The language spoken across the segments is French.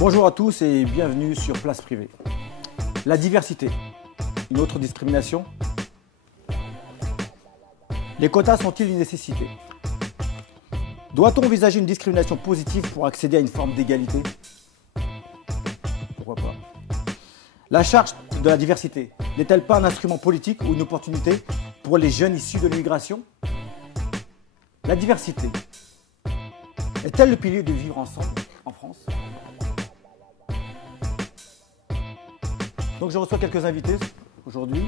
Bonjour à tous et bienvenue sur Place Privée. La diversité, une autre discrimination? Les quotas sont-ils une nécessité? Doit-on envisager une discrimination positive pour accéder à une forme d'égalité? Pourquoi pas? La charte de la diversité n'est-elle pas un instrument politique ou une opportunité pour les jeunes issus de l'immigration? La diversité est-elle le pilier de vivre ensemble en France? Donc je reçois quelques invités aujourd'hui.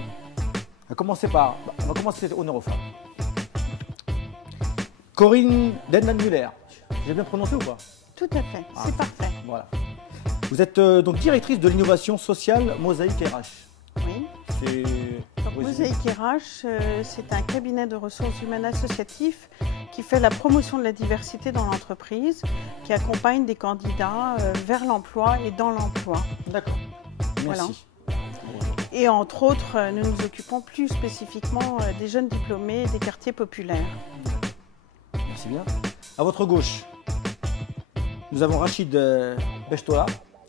On va commencer honneur aux femmes. Corinne Denman-Muller. J'ai bien prononcé ou pas? Tout à fait, c'est parfait. Voilà. Vous êtes donc directrice de l'innovation sociale Mosaïque RH. Oui. C'est... Mosaïque RH, c'est un cabinet de ressources humaines associatif qui fait la promotion de la diversité dans l'entreprise, qui accompagne des candidats vers l'emploi et dans l'emploi. D'accord. Merci. Voilà. Et entre autres, nous nous occupons plus spécifiquement des jeunes diplômés et des quartiers populaires. Merci bien. À votre gauche, nous avons Rachid Bechtola.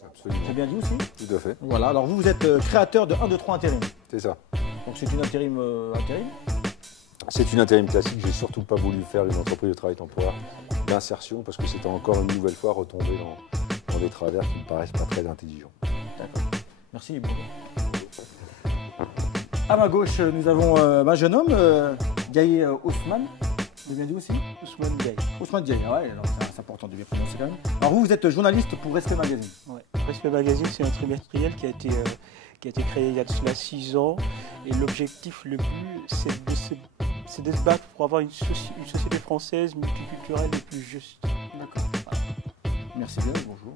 Absolument. J'ai bien dit aussi? Tout à fait. Voilà, alors vous êtes créateur de 1, 2, 3 intérim. C'est ça. Donc c'est une intérim. C'est une intérim classique. J'ai surtout pas voulu faire une entreprise de travail temporaire d'insertion parce que c'était encore une nouvelle fois retomber dans des travers qui me paraissent pas très intelligents. D'accord. Merci. Bonjour. À ma gauche, nous avons un jeune homme, Gaye Ousmane. J'ai bien dit aussi? Ousmane Gaye. Ousmane Gaye, ouais, alors c'est important de bien prononcer quand même. Alors vous êtes journaliste pour Respect Magazine. Ouais. Respect Magazine, c'est un trimestriel qui a été créé il y a de cela 6 ans. Et l'objectif le plus, c'est de se battre pour avoir une société française multiculturelle et plus juste. D'accord. Merci bien, bonjour.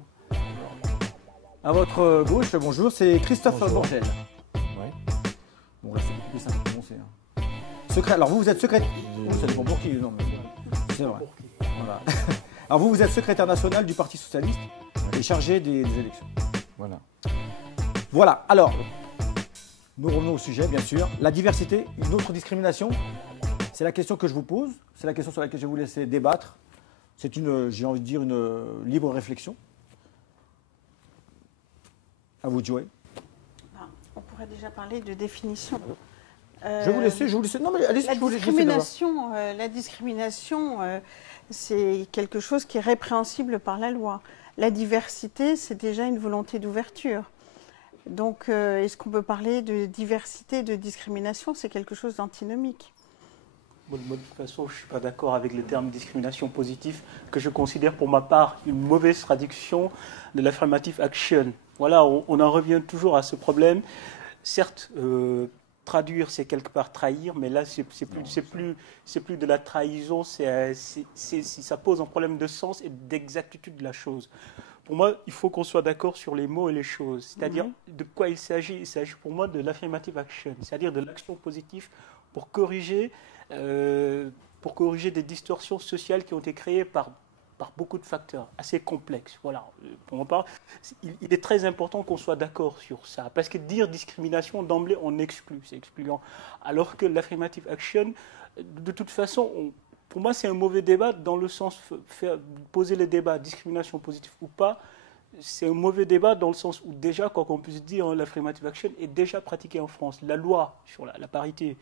À votre gauche, bonjour, c'est Christophe Borgel. Ouais. Bon, là, c'est beaucoup plus simple à prononcer. Secret. Alors, vous êtes secrétaire. Ça dépend pour qui, non, mais c'est vrai. Voilà. Alors, vous êtes secrétaire national du Parti Socialiste et chargé des élections. Voilà. Voilà. Alors, nous revenons au sujet, bien sûr. La diversité, une autre discrimination? C'est la question que je vous pose. C'est la question sur laquelle je vais vous laisser débattre. C'est j'ai envie de dire, une libre réflexion. À vous de jouer. On pourrait déjà parler de définition. Je vous laisse. Non, mais allez-y. La discrimination, c'est quelque chose qui est répréhensible par la loi. La diversité, c'est déjà une volonté d'ouverture. Donc, est-ce qu'on peut parler de diversité, de discrimination? C'est quelque chose d'antinomique. Bon, de toute façon, je ne suis pas d'accord avec le terme discrimination positive, que je considère pour ma part une mauvaise traduction de l'affirmative action. Voilà, on en revient toujours à ce problème. Certes, traduire, c'est quelque part trahir, mais là, c'est plus de la trahison, ça pose un problème de sens et d'exactitude de la chose. Pour moi, il faut qu'on soit d'accord sur les mots et les choses. C'est-à-dire, de quoi il s'agit? Il s'agit pour moi de l'affirmative action, c'est-à-dire de l'action positive pour corriger des distorsions sociales qui ont été créées par beaucoup de facteurs assez complexes. Voilà. Pour ma part, il est très important qu'on soit d'accord sur ça. Parce que dire discrimination, d'emblée, on exclut, c'est excluant. Alors que l'affirmative action, de toute façon, pour moi, c'est un mauvais débat dans le sens poser le débat discrimination positive ou pas. C'est un mauvais débat dans le sens où déjà, quoi qu'on puisse dire, l'affirmative action est déjà pratiquée en France. La loi sur la parité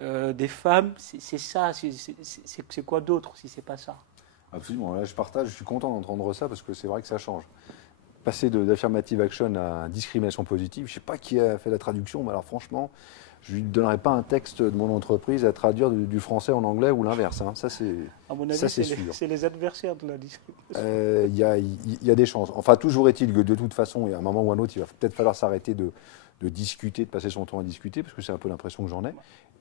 des femmes, c'est ça. C'est quoi d'autre si c'est pas ça? Absolument. Là, je suis content d'entendre ça parce que c'est vrai que ça change. Passer d'affirmative action à discrimination positive, je ne sais pas qui a fait la traduction, mais alors franchement, je ne lui donnerai pas un texte de mon entreprise à traduire du français en anglais ou l'inverse. Hein. Ça, c'est sûr. C'est les adversaires de la discrimination. Il y a des chances. Enfin, toujours est-il que de toute façon, à un moment ou à un autre, il va peut-être falloir s'arrêter de discuter, de passer son temps à discuter, parce que c'est un peu l'impression que j'en ai,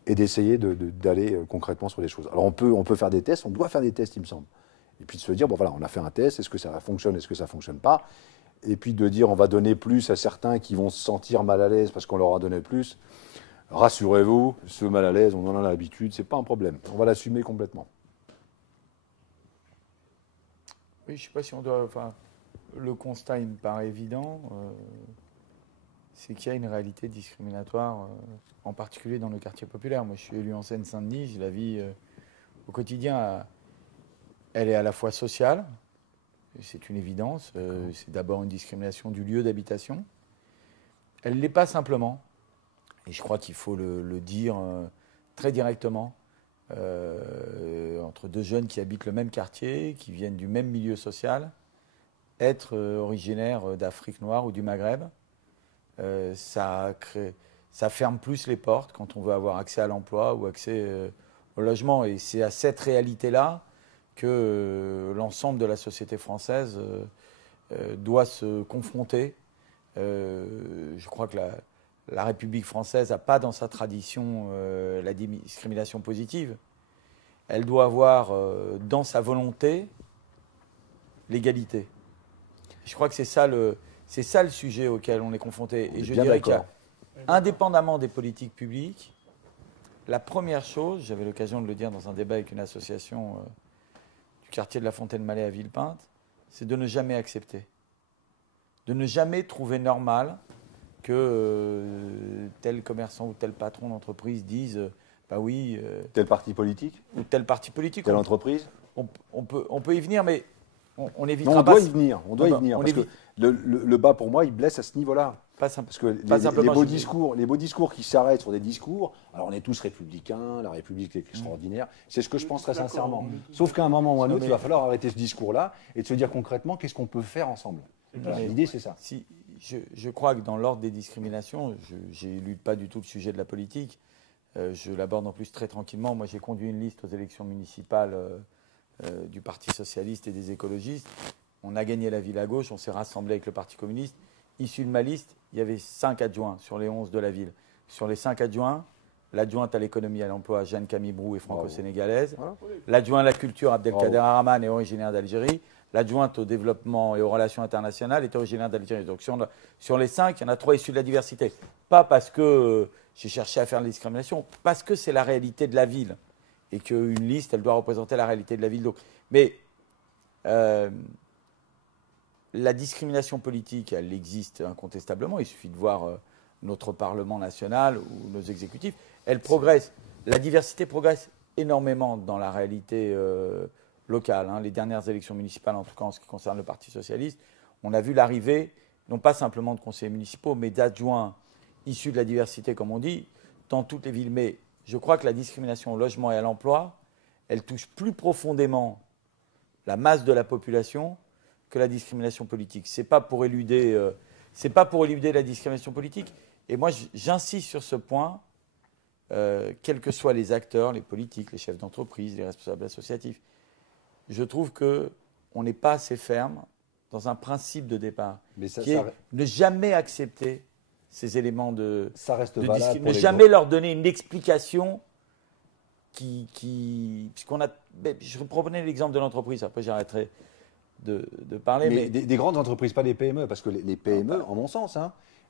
et d'essayer d'aller concrètement sur les choses. Alors, on peut faire des tests, on doit faire des tests, il me semble. Et puis de se dire, bon voilà, on a fait un test, est-ce que ça fonctionne, est-ce que ça ne fonctionne pas? Et puis de dire, on va donner plus à certains qui vont se sentir mal à l'aise parce qu'on leur a donné plus. Rassurez-vous, ce mal à l'aise, on en a l'habitude, ce n'est pas un problème. On va l'assumer complètement. Oui, je ne sais pas si on doit... Enfin, le constat, il me paraît évident, c'est qu'il y a une réalité discriminatoire, en particulier dans le quartier populaire. Moi, je suis élu en Seine-Saint-Denis, la vie au quotidien, elle est à la fois sociale, c'est une évidence. C'est d'abord une discrimination du lieu d'habitation. Elle ne l'est pas simplement, et je crois qu'il faut le dire très directement, entre deux jeunes qui habitent le même quartier, qui viennent du même milieu social, être originaire d'Afrique noire ou du Maghreb, ça ferme plus les portes quand on veut avoir accès à l'emploi ou accès au logement. Et c'est à cette réalité-là que l'ensemble de la société française doit se confronter. Je crois que la République française n'a pas dans sa tradition la discrimination positive. Elle doit avoir dans sa volonté l'égalité. Je crois que c'est ça le sujet auquel on est confronté. Et je dirais qu'indépendamment des politiques publiques, la première chose, j'avais l'occasion de le dire dans un débat avec une association du quartier de la Fontaine-Mallet à Villepinte, c'est de ne jamais accepter. De ne jamais trouver normal que tel commerçant ou tel patron d'entreprise dise bah oui. Tel parti politique ou tel parti politique. Telle entreprise on peut y venir, mais on évitera non, pas. on doit y venir. On doit y venir. Parce que le bas, pour moi, il blesse à ce niveau-là. Parce que les beaux discours qui s'arrêtent sur des discours, alors on est tous républicains, la République est extraordinaire, c'est ce que je pense très sincèrement. Sauf qu'à un moment ou à un autre, il va falloir arrêter ce discours-là et de se dire concrètement qu'est-ce qu'on peut faire ensemble. L'idée, c'est ça. Si, je crois que dans l'ordre des discriminations, je n'élude pas du tout le sujet de la politique, je l'aborde en plus très tranquillement. Moi, j'ai conduit une liste aux élections municipales du Parti socialiste et des écologistes. On a gagné la ville à gauche, on s'est rassemblé avec le Parti communiste. Issu de ma liste, il y avait 5 adjoints sur les 11 de la ville. Sur les 5 adjoints, l'adjointe à l'économie et à l'emploi, Jeanne Camille Brou, est franco-sénégalaise. Voilà. L'adjoint à la culture, Abdelkader Araman, est originaire d'Algérie. L'adjointe au développement et aux relations internationales est originaire d'Algérie. Donc sur les 5, il y en a 3 issus de la diversité. Pas parce que j'ai cherché à faire de la discrimination, parce que c'est la réalité de la ville. Et qu'une liste, elle doit représenter la réalité de la ville. Donc, mais la discrimination politique, elle existe incontestablement. Il suffit de voir notre Parlement national ou nos exécutifs. Elle progresse. La diversité progresse énormément dans la réalité locale. Les dernières élections municipales, en tout cas en ce qui concerne le Parti socialiste, on a vu l'arrivée, non pas simplement de conseillers municipaux, mais d'adjoints issus de la diversité, comme on dit, dans toutes les villes. Mais je crois que la discrimination au logement et à l'emploi, elle touche plus profondément la masse de la population que la discrimination politique. C'est pas pour éluder la discrimination politique. Et moi, j'insiste sur ce point, quels que soient les acteurs, les politiques, les chefs d'entreprise, les responsables associatifs. Je trouve qu'on n'est pas assez ferme dans un principe de départ, qui est ne jamais accepter ces éléments de discrimination, ne jamais leur donner une explication puisqu'on a. Je reprenais l'exemple de l'entreprise, après j'arrêterai de parler. Mais des grandes entreprises, pas des PME, parce que les PME, en mon sens,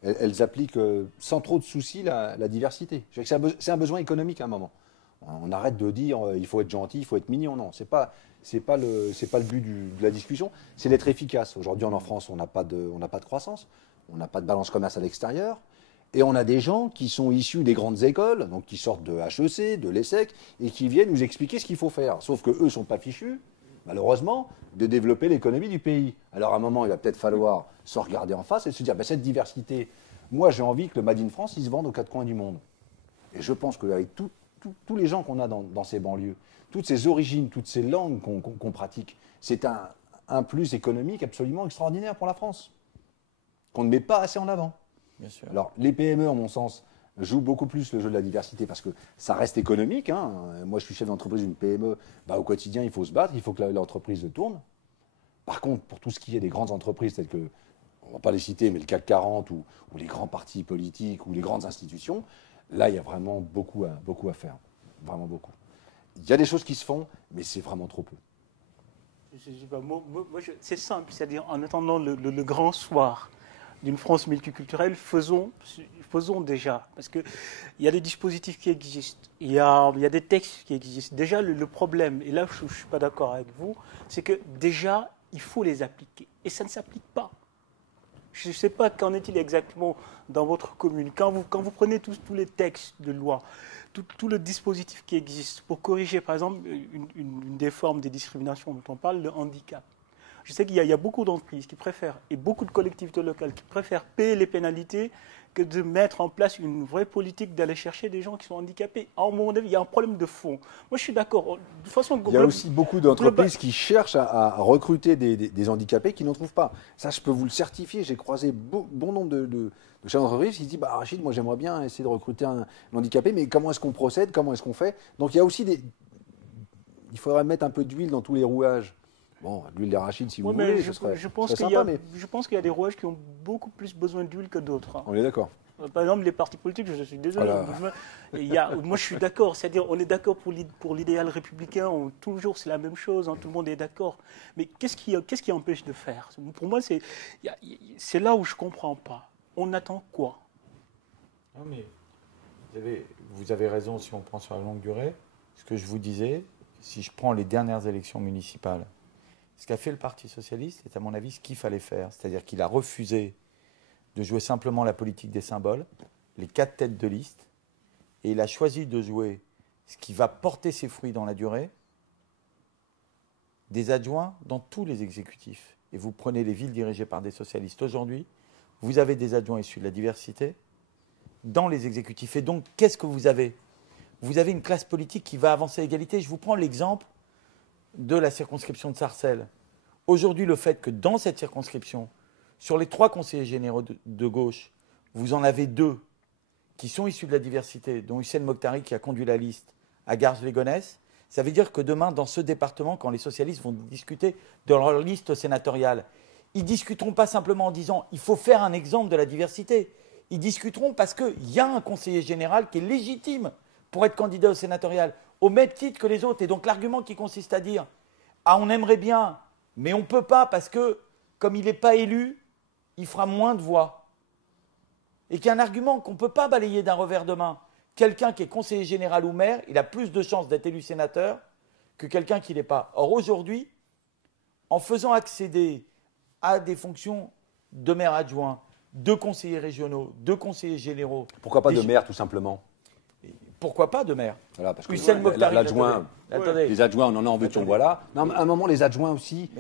elles appliquent sans trop de soucis la diversité. C'est un besoin économique à un moment. On arrête de dire il faut être gentil, il faut être mignon. Non, c'est pas le but de la discussion. C'est d'être efficace. Aujourd'hui, en France, on n'a pas de croissance, on n'a pas de balance commerce à l'extérieur, et on a des gens qui sont issus des grandes écoles, donc qui sortent de HEC, de l'ESSEC, et qui viennent nous expliquer ce qu'il faut faire. Sauf qu'eux ne sont pas fichus, malheureusement, de développer l'économie du pays. Alors à un moment, il va peut-être falloir se regarder en face et se dire, cette diversité, moi j'ai envie que le Made in France, il se vende aux 4 coins du monde. Et je pense qu'avec tous les gens qu'on a dans ces banlieues, toutes ces origines, toutes ces langues qu'on pratique, c'est un plus économique absolument extraordinaire pour la France, qu'on ne met pas assez en avant. Bien sûr. Alors les PME, en mon sens, jouent beaucoup plus le jeu de la diversité parce que ça reste économique. Moi, je suis chef d'entreprise d'une PME. Au quotidien, il faut se battre, il faut que l'entreprise tourne. Par contre, pour tout ce qui est des grandes entreprises telles que, on ne va pas les citer, mais le CAC 40 ou les grands partis politiques ou les grandes institutions, là, il y a vraiment beaucoup à faire. Vraiment beaucoup. Il y a des choses qui se font, mais c'est vraiment trop peu. C'est simple, c'est-à-dire en attendant le grand soir d'une France multiculturelle, faisons déjà. Parce qu'il y a des dispositifs qui existent, il y a des textes qui existent. Déjà, le problème, et là je ne suis pas d'accord avec vous, c'est que déjà, il faut les appliquer. Et ça ne s'applique pas. Je ne sais pas qu'en est-il exactement dans votre commune. Quand vous prenez tous les textes de loi, tout le dispositif qui existe pour corriger, par exemple, une des formes des discriminations dont on parle, le handicap. Je sais qu'il y a beaucoup d'entreprises qui préfèrent, et beaucoup de collectivités locales qui préfèrent payer les pénalités que de mettre en place une vraie politique d'aller chercher des gens qui sont handicapés. À un moment donné, il y a un problème de fond. Moi, je suis d'accord. De façon, il y a aussi beaucoup d'entreprises qui cherchent à recruter des handicapés qui n'en trouvent pas. Ça, je peux vous le certifier. J'ai croisé bon nombre de chefs d'entreprise qui se disent bah, Rachid, moi j'aimerais bien essayer de recruter un handicapé, mais comment est-ce qu'on procède? Comment est-ce qu'on fait? Donc il y a aussi il faudrait mettre un peu d'huile dans tous les rouages. Bon, l'huile d'arachide, si vous voulez, je pense qu'il y a des rouages qui ont beaucoup plus besoin d'huile que d'autres. Hein. On est d'accord. Par exemple, les partis politiques, je suis désolé. Voilà. Moi, je suis d'accord. C'est-à-dire, on est d'accord pour l'idéal républicain. Toujours, c'est la même chose. Hein, tout le monde est d'accord. Mais qu'est-ce qui empêche de faire? Pour moi, c'est là où je ne comprends pas. On attend quoi? Non, mais vous avez raison si on prend sur la longue durée. Ce que je vous disais, si je prends les dernières élections municipales, ce qu'a fait le Parti socialiste est à mon avis ce qu'il fallait faire. C'est-à-dire qu'il a refusé de jouer simplement la politique des symboles, les 4 têtes de liste, et il a choisi de jouer ce qui va porter ses fruits dans la durée, des adjoints dans tous les exécutifs. Et vous prenez les villes dirigées par des socialistes aujourd'hui, vous avez des adjoints issus de la diversité dans les exécutifs. Et donc, qu'est-ce que vous avez? Vous avez une classe politique qui va avancer à égalité. Je vous prends l'exemple de la circonscription de Sarcelles. Aujourd'hui, le fait que dans cette circonscription, sur les 3 conseillers généraux de gauche, vous en avez 2 qui sont issus de la diversité, dont Hussein Mokhtari qui a conduit la liste à Garges-les-Gonesse, ça veut dire que demain, dans ce département, quand les socialistes vont discuter de leur liste sénatoriale, ils ne discuteront pas simplement en disant « il faut faire un exemple de la diversité ». Ils discuteront parce qu'il y a un conseiller général qui est légitime pour être candidat au sénatorial, au même titre que les autres. Et donc l'argument qui consiste à dire « ah, on aimerait bien, mais on ne peut pas parce que, comme il n'est pas élu, il fera moins de voix ». Et qu'il y a un argument qu'on ne peut pas balayer d'un revers de main. Quelqu'un qui est conseiller général ou maire, il a plus de chances d'être élu sénateur que quelqu'un qui ne l'est pas. Or aujourd'hui, en faisant accéder à des fonctions de maire adjoint, de conseillers régionaux, de conseillers généraux... Pourquoi pas de maire, tout simplement? Pourquoi pas de maire? Voilà, parce que l'adjoint, les adjoints, on en a envie de voilà. Non, mais à un moment, les adjoints aussi,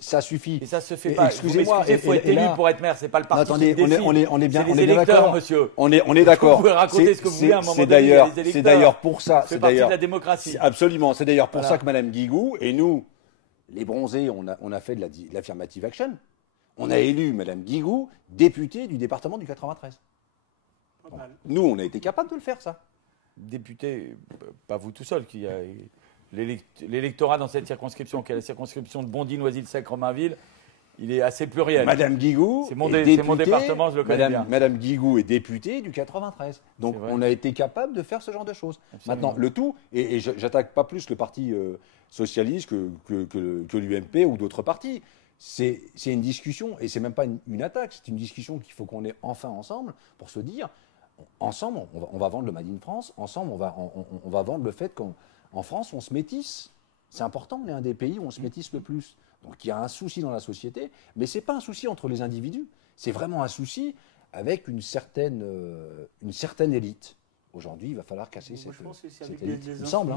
ça suffit. Et ça se fait pas. Excusez-moi, il faut être élu pour être maire, c'est pas le parti. Attendez, on est bien d'accord, monsieur. On est d'accord. Vous pouvez raconter ce que vous voulez à un moment donné. C'est d'ailleurs pour ça. C'est partie de la démocratie. Absolument. C'est d'ailleurs pour ça que Mme Guigou et nous, les bronzés, on a fait de l'affirmative action. On a élu Mme Guigou députée du département du 93. Nous, on a été capable de le faire, ça. Député, pas vous tout seul, qui a l'électorat dans cette circonscription, qui est la circonscription de Bondy, Noisy-le-Sec, Romainville, il est assez pluriel. Madame Guigou, c'est mon département, je le connais bien. Madame Guigou est députée du 93. Donc on a été capable de faire ce genre de choses. Absolument. Maintenant, le tout, et j'attaque pas plus le parti socialiste que l'UMP ou d'autres partis. C'est une discussion, et c'est même pas une attaque, c'est une discussion qu'il faut qu'on ait enfin ensemble pour se dire. Ensemble, on va vendre le Made in France. Ensemble, on va vendre le fait qu'en France, on se métisse. C'est important, on est un des pays où on se métisse le plus. Donc il y a un souci dans la société, mais ce n'est pas un souci entre les individus. C'est vraiment un souci avec une certaine élite. Aujourd'hui, il va falloir casser cette élite. Il me semble.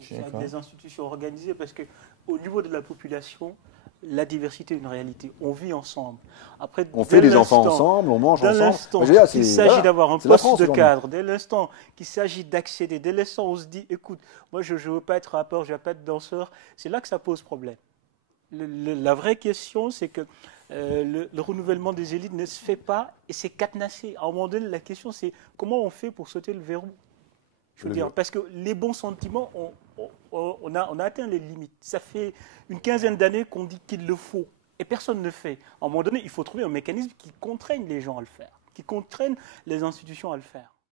C'est avec des institutions organisées, parce qu'au niveau de la population, la diversité est une réalité. On vit ensemble. Après, on fait des enfants ensemble, on mange ensemble. Dès l'instant qu'il s'agit d'avoir un poste de cadre, dès l'instant qu'il s'agit d'accéder, dès l'instant où on se dit, écoute, moi je ne veux pas être rappeur, je ne veux pas être danseur, c'est là que ça pose problème. La vraie question, c'est que le renouvellement des élites ne se fait pas et c'est cadenassé. À un moment donné, la question, c'est comment on fait pour sauter le verrou? Je veux dire, parce que les bons sentiments, on a atteint les limites. Ça fait une quinzaine d'années qu'on dit qu'il le faut. Et personne ne le fait. À un moment donné, il faut trouver un mécanisme qui contraigne les gens à le faire, qui contraigne les institutions à le faire.